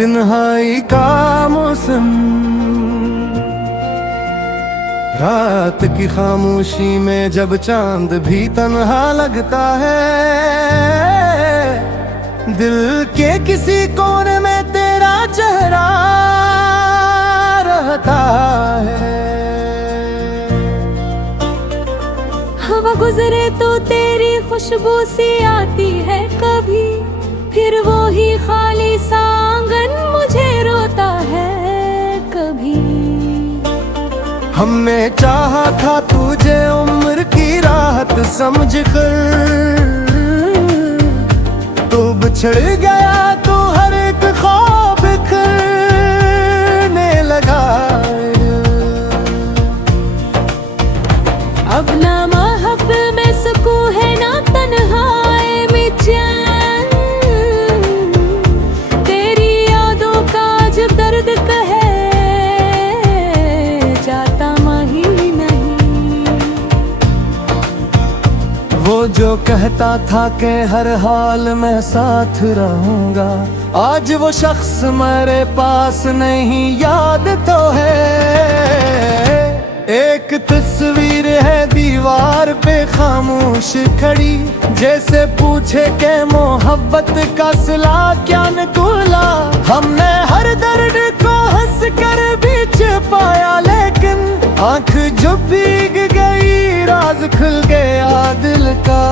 तन्हाई का मौसम, रात की खामोशी में जब चांद भी तन्हा लगता है, दिल के किसी कोने में तेरा चेहरा रहता है। हवा गुजरे तो तेरी खुशबू सी आती है कभी, फिर वो ही खाली सा आंगन मुझे रोता है कभी। हमने चाहा था तुझे उम्र की राहत समझ कर, तू बिछड़ गया तो हर एक ख्वाब बिखरने लगा। अब ना महफिल में सुकून है ना तन्हाई में चैन, तेरी यादों का जब दर्द कहे जाता माही नहीं। वो जो कहता था कि हर हाल में साथ रहूंगा, आज वो शख्स मेरे पास नहीं, याद तो है। एक तस्वीर है दीवार पे खामोश खड़ी, जैसे पूछे के मोहब्बत का सिला क्या निकला। हमने हर दर्द को हंस कर भी छुपाया, लेकिन आंख जो भीग गई राज खुल गया दिल का।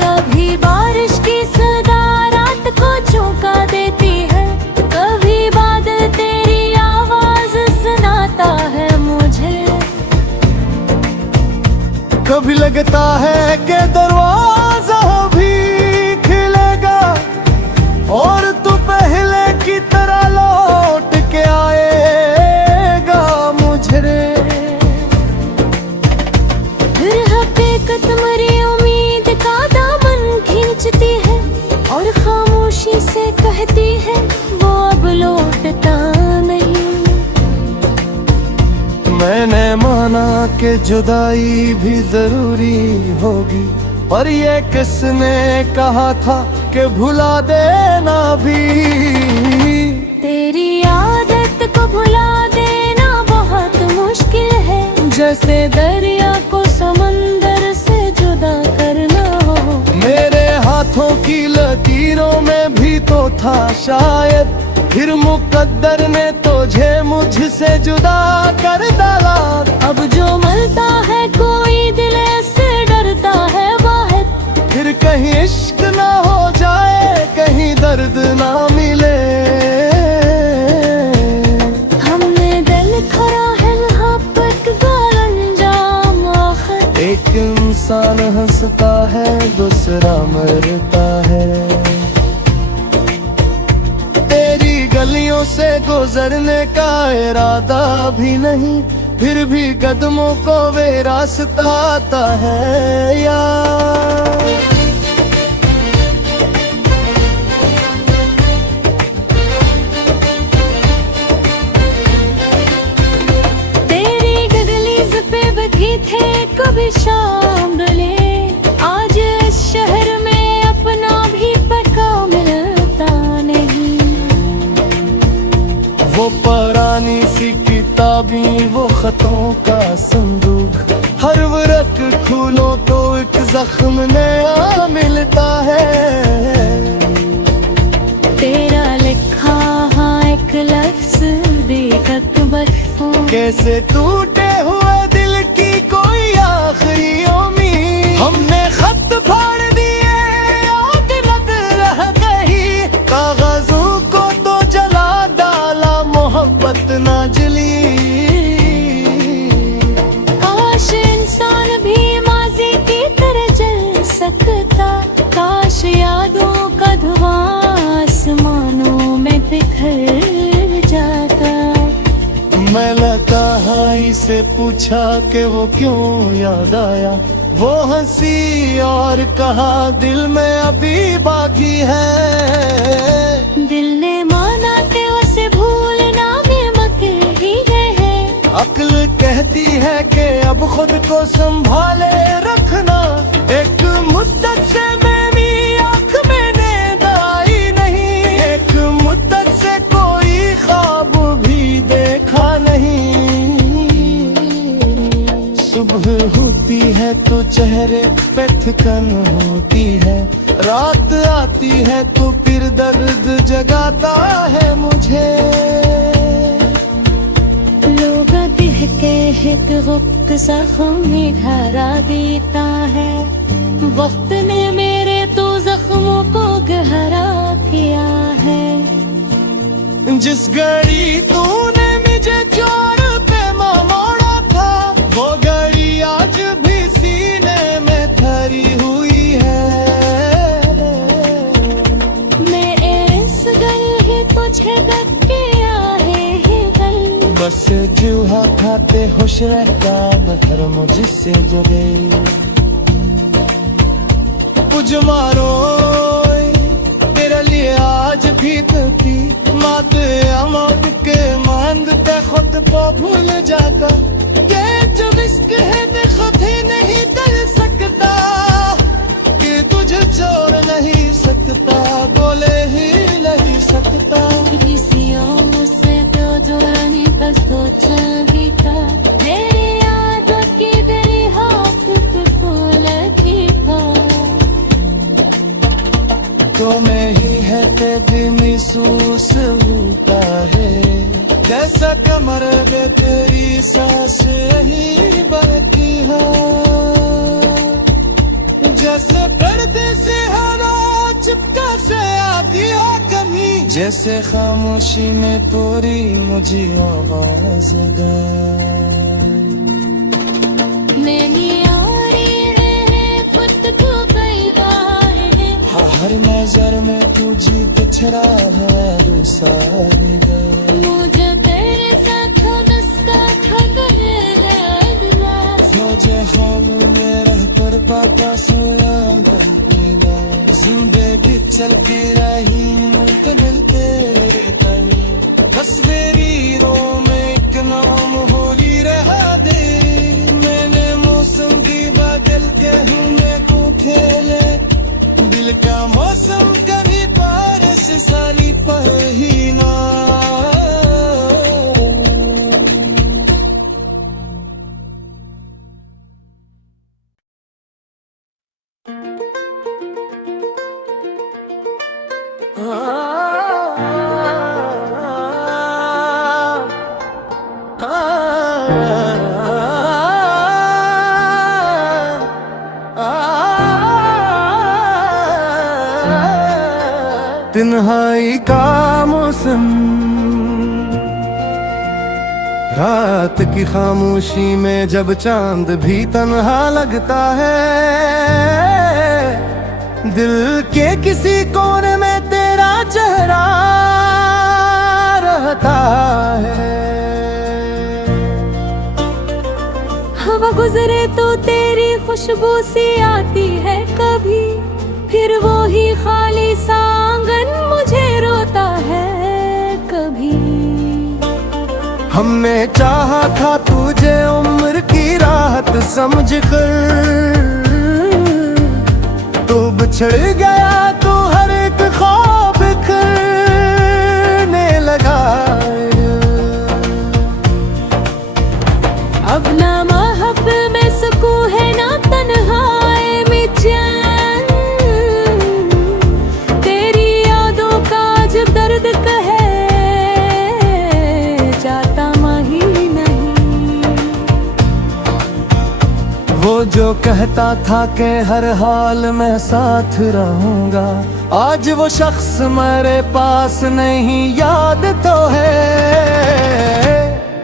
कभी बारिश की सदा रात को चौंका देती है, कभी बादल तेरी आवाज सुनाता है मुझे। कभी लगता है कि दरवाजा भी खिलेगा और तू पहले की तरह लौट के आएगा मुझे। फिर हकीकत मरी उम्मीद का दामन खींचती है और खामोशी से कहती है वो अब लौटता नहीं। मैंने माना कि जुदाई भी जरूरी होगी, पर ये किसने कहा था कि भुला देना भी। तेरी आदत को भुला देना बहुत मुश्किल है, जैसे दरिया को समंदर से जुदा करना हो। मेरे हाथों की लकीरों में भी तो था शायद, फिर मुकद्दर ने तुझे मुझसे जुदा कर डाला। अब जो मरता है कोई दिल से डरता है वाहिद, फिर कहीं इश्क ना हो जाए, कहीं दर्द ना मिले। हमने दिल खरा है मोहब्बत का अंजाम आखिर। एक इंसान हंसता है दूसरा मरता है, तेरी गलियों से गुजरने का इरादा भी नहीं, फिर भी कदमों को वे रास्ता आता है यार। तेरी गगलीज पे बधी थे कभी शाम डले, आज इस शहर में अपना भी पता मिलता नहीं। वो पुरानी सी किताबें, वो खतों का संदूक, हर वरक खोलो तो एक जख्म नया मिलता है। तेरा लिखा हाँ एक लफ्ज देखत बख्शूं, कैसे टूटे हुए दिल की कोई आखिरी उम्मीद। हमने खत फाड़ दिए आग लग रह गई, कागजों को तो जला डाला मोहब्बत ना जली। काश इंसान भी माजी की तरह जल सकता, काश यादों का धुआं आसमानों में बिखर जाता। मैं लगा हाई से पूछा कि वो क्यों याद आया, वो हंसी और कहा दिल में अभी बाकी है। दिल ने माना कि उसे भूलना भी मकर ही है। अक्ल कहती है कि अब खुद को संभाले रखना, एक मुद्दत से मेरी आँख में नींद आई नहीं। तो चेहरे पे थकन होती है, रात आती है तो फिर दर्द जगाता है मुझे। लोग दिह के एक वक्त जख्मी घरा देता है, वक्त ने मेरे तो जख्मों को गहरा किया है। जिस घड़ी तूने मुझे छोड़ पे मोड़ा था, वो घड़ी आज भी सीने में धरी हुई है। मैं इस गल ही तुझे देख के आए ही गल, बस जूहा खाते खुश रहता मगर मुझसे जो गई। कुछ मारो तेरे लिए आज भी थी, माते अमोट के मांगते खुद को भूल जाता। ये जब इश्क है देखो भी नहीं कर सकता, कि तुझे छोड़ नहीं सकता, बोले ही नहीं सकता। किसियों से तो जुड़ने का सोचा भी था, मेरी यादों की मेरी हाथ को लगी था। तो मैं ही है तेरी महसूस होता है, जैसा कमर में तेरी सांस ही बहती है। जैसे पर्दे से हवा चिपका से आती है कमी, जैसे खामोशी में तोरी मुझे आवाज गाए। मैंने हर नजर में तू जीत छरा है दूसरा। मुझे तेरे साथ दस्ता सोचे ख्वाब में रह कर पाता सोया बना, जिंदगी चल के रही मिलते मिलते तभी, तस्वीरों में एक नाम होली रहा दे। मैंने मौसम की बदल के हूँ को खेले, दिल का मौसम कभी बारिश साली पर ही ना। तन्हाई का मौसम, रात की खामोशी में जब चांद भी तन्हा लगता है, दिल के किसी कोने में तेरा चेहरा रहता है। हवा गुजरे तो तेरी खुशबू सी आती है कभी, फिर वो ही खाली सा आंगन मुझे रोता है कभी। हमने चाहा था तुझे उम्र की राहत समझ कर, तो बिछड़ गया तो हर एक ख्वाब बिखरने लगा। अब ना महफिल में सुकून है ना तन्हाई में चैन, तेरी यादों का जो दर्द कहे जाता मही नहीं। वो जो कहता था कि हर हाल में साथ रहूंगा, आज वो शख्स मेरे पास नहीं, याद तो है।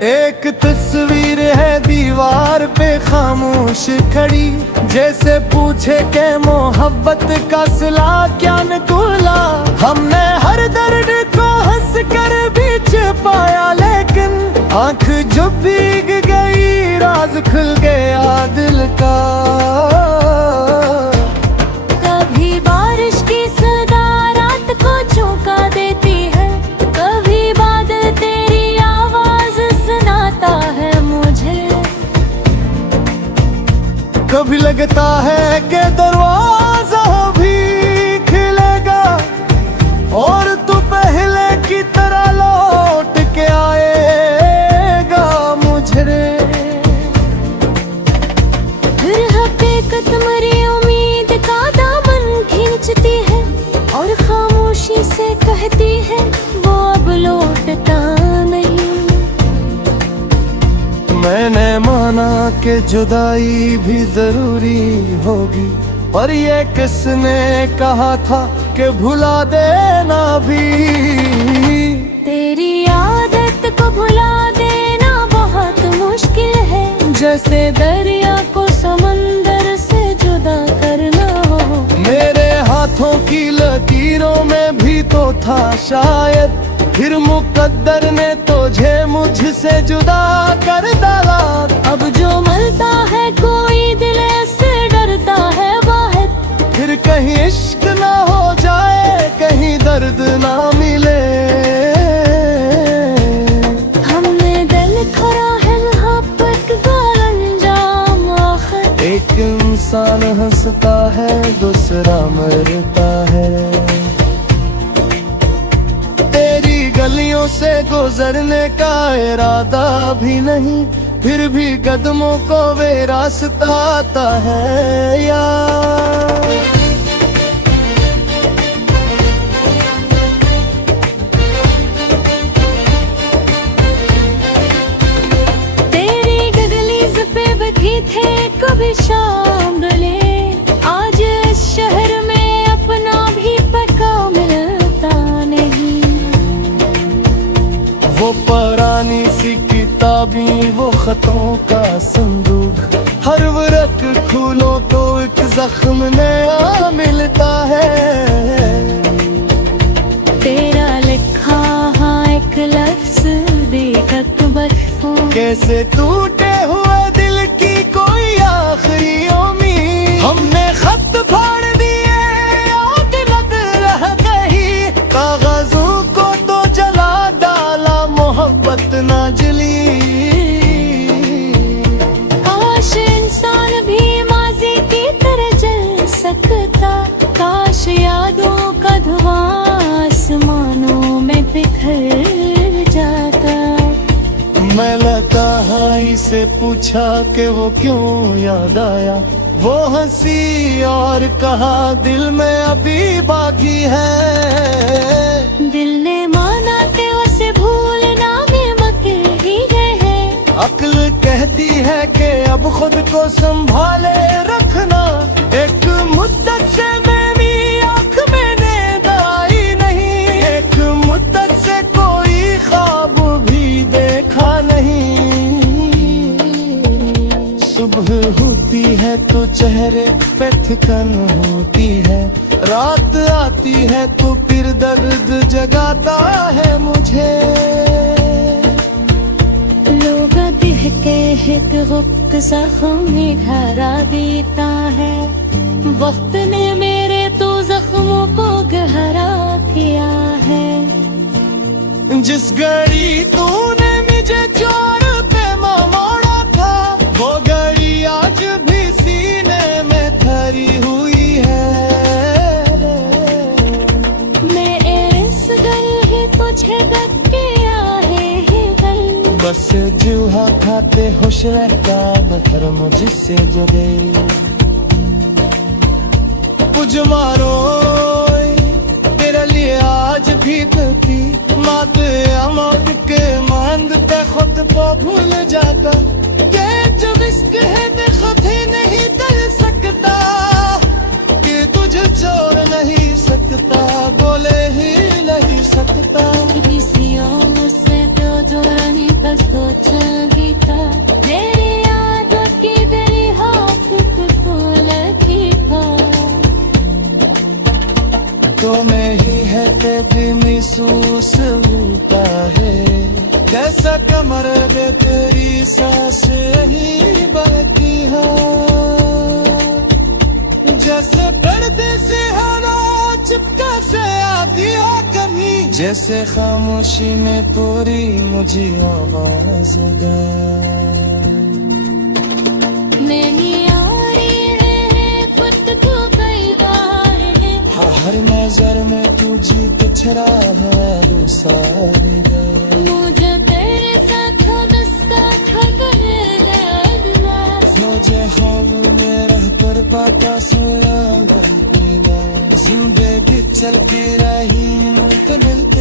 एक तस्वीर है दीवार पे खामोश खड़ी, जैसे पूछे के मोहब्बत का सिला क्या निकला। हमने हर दर्द को हंस कर भी छुपाया, लेकिन आंख जो भीग गई राज खुल गया दिल का। कभी बारिश की सदा रात को झोंका देती है, कभी बादल तेरी आवाज सुनाता है मुझे। कभी लगता है कि दरवाजा भी खिलेगा और तू पहले की तरह लौट के आएगा मुझे। फिर बेकत मरी उम्मीद का दामन खींचती है और खामोशी से कहती है वो अब लौटता नहीं। मैंने माना कि जुदाई भी जरूरी होगी, पर ये किसने कहा था कि भुला देना भी। तेरी आदत को भुला देना बहुत मुश्किल है, जैसे दरिया को समंदर से जुदा करना हो। मेरे हाथों की लकीरों में भी तो था शायद, फिर मुकद्दर ने तुझे मुझसे जुदा कर डाला। अब जो मरता है कोई दिल से डरता है वाहिद, फिर कहीं इश्क ना हो जाए, कहीं दर्द ना मिले। हमने दिल खोया है मोहब्बत का अंजाम आखिर। एक इंसान हंसता है दूसरा मरता है। तेरी गलियों से गुजरने का इरादा भी नहीं, फिर भी कदमों को वे रास्ता आता है यार। तेरी गगलीज पे बधी थे कभी शाम डले, आज इस शहर में अपना भी पका मिलता नहीं। वो पुरानी सी किताबी, वो खतों का संदूक, हर वरक खोलो तो एक जख्म नया मिलता है। तेरा लिखा हाँ एक लफ्ज देखत बख्शूं, कैसे टूटे हुए दिल की कोई आखिरी उम्मीद। हमने खत फाड़ दिए, आग लग रह गई, कागजों को तो जला डाला, मोहब्बत ना जली। काश इंसान भी माजी की तरह जल सकता, काश यादों का धुआं आसमानों में बिखर जाता। मैं लताहाई से पूछा कि वो क्यों याद आया, वो हंसी और कहा दिल में अभी बाकी है। दिल ने माना कि उसे भूलना भी मकर ही है। अक्ल कहती है कि अब खुद को संभाले रखना। एक मुद्दत से मेरी आँख में नींद आई नहीं, एक मुद्दत से कोई ख्वाब भी देखा नहीं। सुबह होती है तो चेहरे पे थकन होती है, रात आती है तो फिर दर्द जगाता है मुझे। लोग दिह के एक वक्त जख्म घरा देता है, वक्त ने मेरे तो जख्मों को गहरा किया है। जिस घड़ी तूने मुझे चोर पे मोड़ा था, वो घड़ी आज भी सीने में धरी हुई है। मैं इस गल ही तुझे दक के आहे है गल, बस जूहा खाते खुश रहता मैं धर्म जिससे जो गई। कुछ मारो तेरे लिए आज भी थी, माते अमक के मांगते खुद को भूल जाता। ये जो इश्क है मैं खुद ही नहीं कर सकता, कि तुझे छोड़ नहीं सकता, बोले ही नहीं सकता। किसियों से तो जोड़ने का सोचा भी था, तेरी यादों की मेरी हाफिज को लगी था। तो मैं ही है तेरी महसूस होता है, कैसा कमर दे तेरी सांस ही बहती है। जैसे पर्दे से हवा चिपका से आती हो कभी, जैसे खामोशी में पूरी मुझे आवाज गाए। नहीं आ रही है खुद को कई बार है, हर नजर में तुझे बिछड़ा है सारी गए। मुझे तेरे साथ दस्ता था कर लेना, मुझे ख्वाब में रह कर बातें सोया जिंदगी चलती रही तो दिल